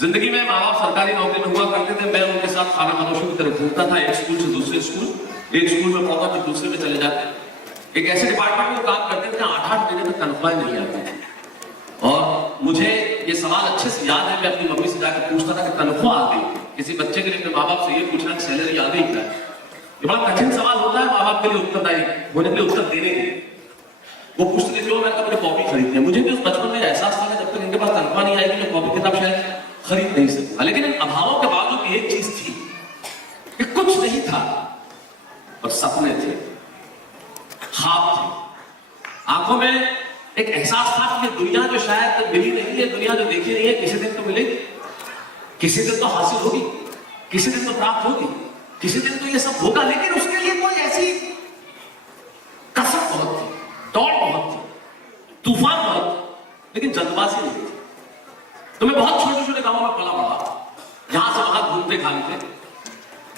जिंदगी में माँ बाप सरकारी नौकरी में हुआ करते थे, मैं उनके साथ खाना खनोशी की तरफ घूमता था, एक स्कूल से दूसरे स्कूल, एक स्कूल में पढ़ता फिर दूसरे में चले जाते। एक ऐसे डिपार्टमेंट में काम करते थे 8-8 महीने में तनख्वाह नहीं आती। और मुझे ये सवाल अच्छे से याद है, मैं अपनी मम्मी से जाकर पूछता था कि तनख्वाह आ गई। किसी बच्चे के लिए अपने माँ बाप से ये पूछना कि सैलरी आ गई क्या? ये बड़ा कठिन सवाल होता है माँ बाप के लिए उत्तरदायी होने के लिए, उत्तर देने के लिए। वो पूछते थे जो मैंने मुझे कॉपी खरीदनी है। मुझे भी उस बचपन में एहसास था कि जब तक इनके पास तनख्वाह नहीं आएगी मैं कॉपी किताब शायद खरीद नहीं सकता। लेकिन इन अभावों के बावजूद एक चीज थी कि कुछ नहीं था और सपने थे, ख्वाब थे, आंखों में एक एहसास था कि दुनिया जो शायद मिली नहीं है, दुनिया जो देखी नहीं है, किसी दिन तो मिलेगी, किसी दिन तो हासिल होगी, किसी दिन तो प्राप्त होगी, किसी दिन तो ये सब होगा। लेकिन उसके लिए कोई ऐसी कसक बहुत थी, दौड़ बहुत थी, तूफान बहुत थी, लेकिन जल्दबाजी नहीं थी। तो मैं बहुत छोटे छोटे गांवों में पला बड़ा, यहां से वहां घूमते घामते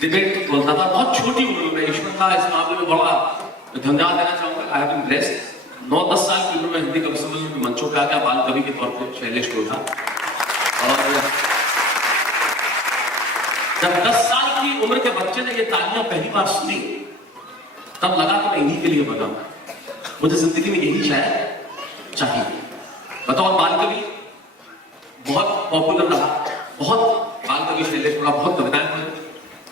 डिबेट बोलता था। बहुत छोटी उम्र में ईश्वर का इस मामले में बड़ा धन्यवाद देना चाहूंगा। I have been blessed. 9-10 साल की उम्र में हिंदी कवि सम्मेलन के मंचों पे आ गया, बाल कवि के तौर पर शैलेश लोढ़ा। और जब 10 साल की उम्र के बच्चे ने ये तालियां पहली बार सुनी, तब लगा कि मैं इन्हीं के लिए बना हूं, मुझे जिंदगी में यही शायद चाहिए। बताओ, बाल कवि बहुत पॉपुलर रहा, बहुत बाल कवि शैलेश लोढ़ा बहुत कविताएं पढ़ी,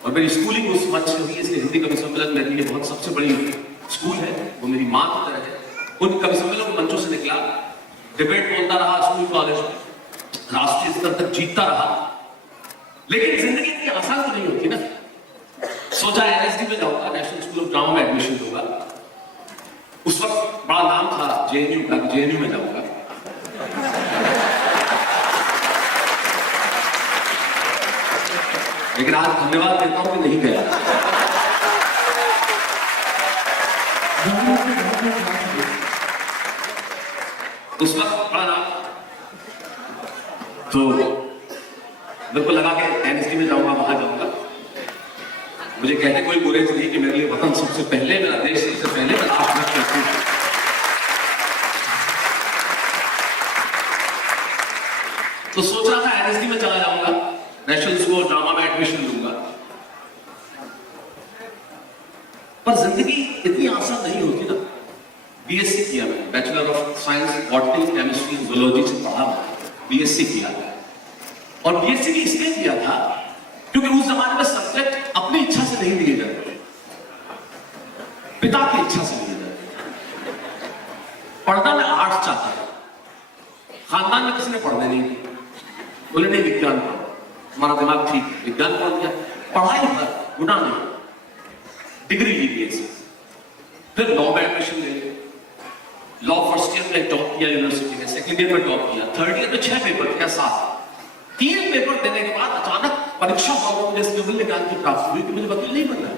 और मेरी स्कूलिंग उस मंच से हुई। इसलिए हिंदी कवि सम्मेलन मेरे लिए बहुत सबसे बड़ी स्कूल है, वो मेरी मां की तरह है। उन कवि सम्मेलन के मंचों से निकला, डिबेट बोलता रहा, स्कूल कॉलेज में राष्ट्रीय स्तर तक जीतता रहा। लेकिन जिंदगी इतनी आसान तो नहीं होती ना। सोचा एनएसडी में जाऊंगा, नेशनल स्कूल ऑफ ड्रामा में एडमिशन लूंगा। उस वक्त बड़ा नाम था जेएनयू का, जेएनयू में जाऊंगा। लेकिन आज धन्यवाद देता हूं कि नहीं गया। उस वक्त बड़ा नाम, तो मेरे को लगा कि एनएसडी में जाऊंगा, वहां जाऊंगा। मुझे कहते कोई गुरेज नहीं कि मेरे लिए वतन सबसे पहले, मेरा देश सबसे पहले, मैं लास्ट में करती हूं। तो सोच रहा था एनएसडी में चला जाऊंगा, नेशनल स्कूल ऑफ ड्रामा में एडमिशन लूंगा। पर जिंदगी इतनी आसान नहीं होती ना। बीएससी किया मैंने, bachelor of science botany chemistry zoology से पढ़ा, बीएससी किया। और बीएससी भी इसलिए किया था क्योंकि उस जमाने में सब्जेक्ट अपनी इच्छा से नहीं दिए जाते, पिता की इच्छा से दिए जाते। पढ़ना मैं आर्ट्स चाहता था, खानदान में किसी ने पढ़ने नहीं दी, बोले नहीं विज्ञान पढ़ो, हमारा दिमाग ठीक, विज्ञान पढ़ दिया। पढ़ाई भर गुना नहीं, डिग्री ली बीएससी, फिर लॉ में एडमिशन ले लिया। लॉ फर्स्ट ईयर में टॉप किया यूनिवर्सिटी में, सेकंड ईयर में टॉप किया, थर्ड ईयर में 6 पेपर किया, 7। 3 पेपर देने के बाद अचानक परीक्षा हॉल में मुझे सिविल ज्ञान की प्राप्ति हुई कि मुझे वकील नहीं बनना।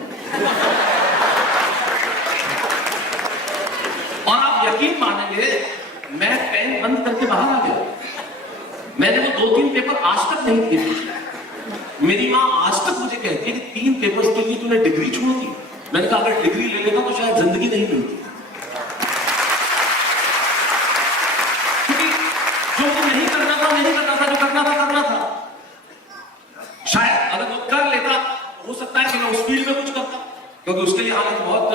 और आप यकीन मानेंगे, मैं पेन बंद करके बाहर आ गया। मैंने वो 2-3 पेपर आज तक नहीं दिए। मेरी माँ आज तक मुझे कहती है कि 3 पेपर्स के लिए तूने डिग्री छोड़ दी। मैंने कहा अगर डिग्री ले लेता तो शायद जिंदगी नहीं मिलती, क्योंकि जो मुझे नहीं करना था नहीं करना था, जो करना था करना था। शायद अगर वो कर लेता, हो सकता है कि मैं उस फील्ड में कुछ करता, क्योंकि उसके लिए हालांकि बहुत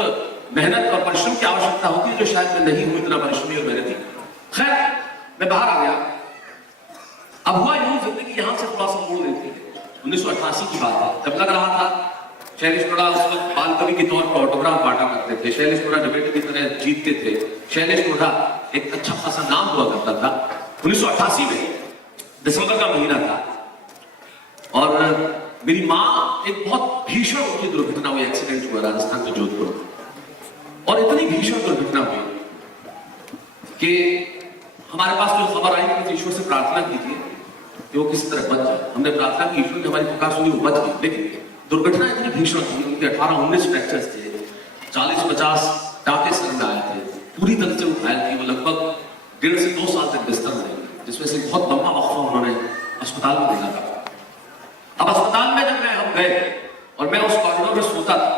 मेहनत और परिश्रम की आवश्यकता होती है, जो शायद मैं नहीं हूं इतना परिश्रमी और मेहनती। खैर, मैं बाहर आ गया। अब हुआ यूं, जिंदगी यहां से थोड़ा सा मोड़ लेती है। 1988 की बात है, जब लग रहा था शैलेश लोढ़ा उस वक्त बाल कवि के तौर पर ऑटोग्राफ बांटा करते थे, शैलेश लोढ़ा डिबेट की तरह जीतते थे, शैलेश लोढ़ा एक अच्छा खासा नाम हुआ करता था। 1988 में दिसंबर का महीना था, और मेरी माँ, एक बहुत भीषण उनकी दुर्घटना हुई, एक्सीडेंट हुआ राजस्थान में जोधपुर। और इतनी भीषण दुर्घटना हुई कि हमारे पास जो खबर आई कि ईश्वर से प्रार्थना की थी कि वो किसी तरह बच जाए। हमने प्रार्थना की, ईश्वर ने हमारी पुकार सुनी, वो बच गई। लेकिन दुर्घटना इतनी भीषण थी, उनके 18-19 फ्रैक्चर्स थे, 40-50 टाँके सर में आए थे, पूरी तरह से वो घायल थी। वो लगभग 1.5 से 2 साल तक बिस्तर में रही, जिसमें से बहुत लंबा वक्फा उन्होंने अस्पताल में देना था। अब अस्पताल में जब हम गए और मैं उस कॉरिडोर में सोता था,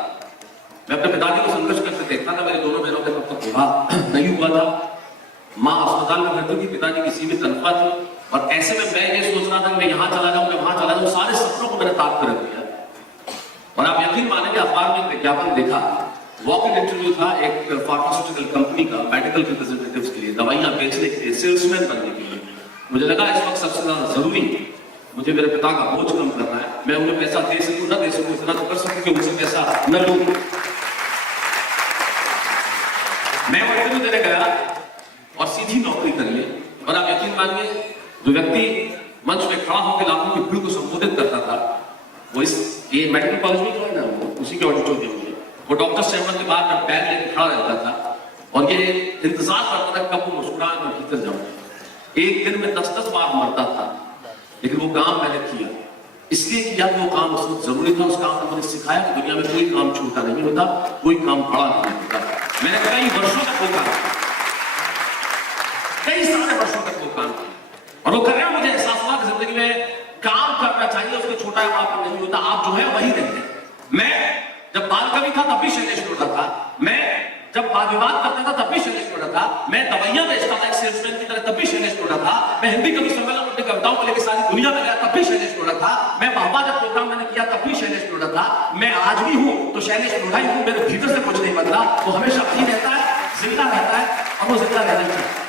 मैं अपने पिताजी को संघर्ष करते देखता था। मेरे दोनों बहनों के तब तक विवाह नहीं हुआ था। माँ अस्पताल में भर्ती थी, पिताजी की सीमित तनख्वाह थी, और ऐसे में मैं ये सोच रहा था कि मैं यहाँ चला जाऊँ, उसको मैंने ताक कर रख दिया। और आप यकीन मानेंगे, अखबार में विज्ञापन देखा, वॉक इन इंटरव्यू था एक फार्मास्यूटिकल कंपनी का मेडिकल रिप्रेजेंटेटिव्स के लिए, दवाइयां बेचने के लिए, सेल्समैन बनने के लिए। मुझे लगा इस वक्त सबसे ज्यादा जरूरी मुझे मेरे पिता का बोझ कम करना है। मैं उन्हें पैसा दे सकूं ना दे सकूं, इतना तो कर सकूं कि मुझसे पैसा न लूं। मैं इंटरव्यू देने गया और सीधी नौकरी कर ली। और आप यकीन मानिए, जो व्यक्ति मंच में खड़ा होकर लाखों की भीड़ को संबोधित करता था, वो ये मेडिकल कॉलेज में जो है ना, उसी के ऑडिटोरियम में, वो डॉक्टर सेवन के बाद में बैग लेकर खड़ा रहता था और ये इंतजार करता था कब वो मुस्कुराए मैं भीतर जाऊं। एक दिन में 10-10 बार मरता था, लेकिन वो काम मैंने किया। इसलिए किया कि वो काम उस वक्त जरूरी था। उस काम ने मुझे सिखाया कि दुनिया में कोई काम छोटा नहीं होता, कोई काम बड़ा नहीं होता। मैंने कई वर्षों तक वो काम किया, कई सारे वर्षों तक वो काम किया, और वो करने में मुझे एहसास हुआ कि जिंदगी में काम करना चाहिए, उसको छोटा या बड़ा नहीं होता, आप जो है वही रहते हैं। मैं जब बाल कवि था तब भी शैलेश लोढ़ा था, मैं जब वाद विवाद करता था तब भी शैलेश लोढ़ा था, मैं दवाइयां बेचता था एक सेल्समैन की तरह तब भी शैलेश लोढ़ा था, मैं हिंदी कवि सम्मेलन में अपनी कविताओं को लेकर सारी दुनिया में गया तब भी शैलेश लोढ़ा था, मैं वाहवा जब प्रोग्राम मैंने किया तब भी शैलेश लोढ़ा था, मैं आज भी हूं तो शैलेश लोढ़ा ही हूं। मेरे भीतर से कुछ नहीं बदला, वो हमेशा वही रहता है, जिंदा रहता है, और वो जिंदा रहना चाहिए।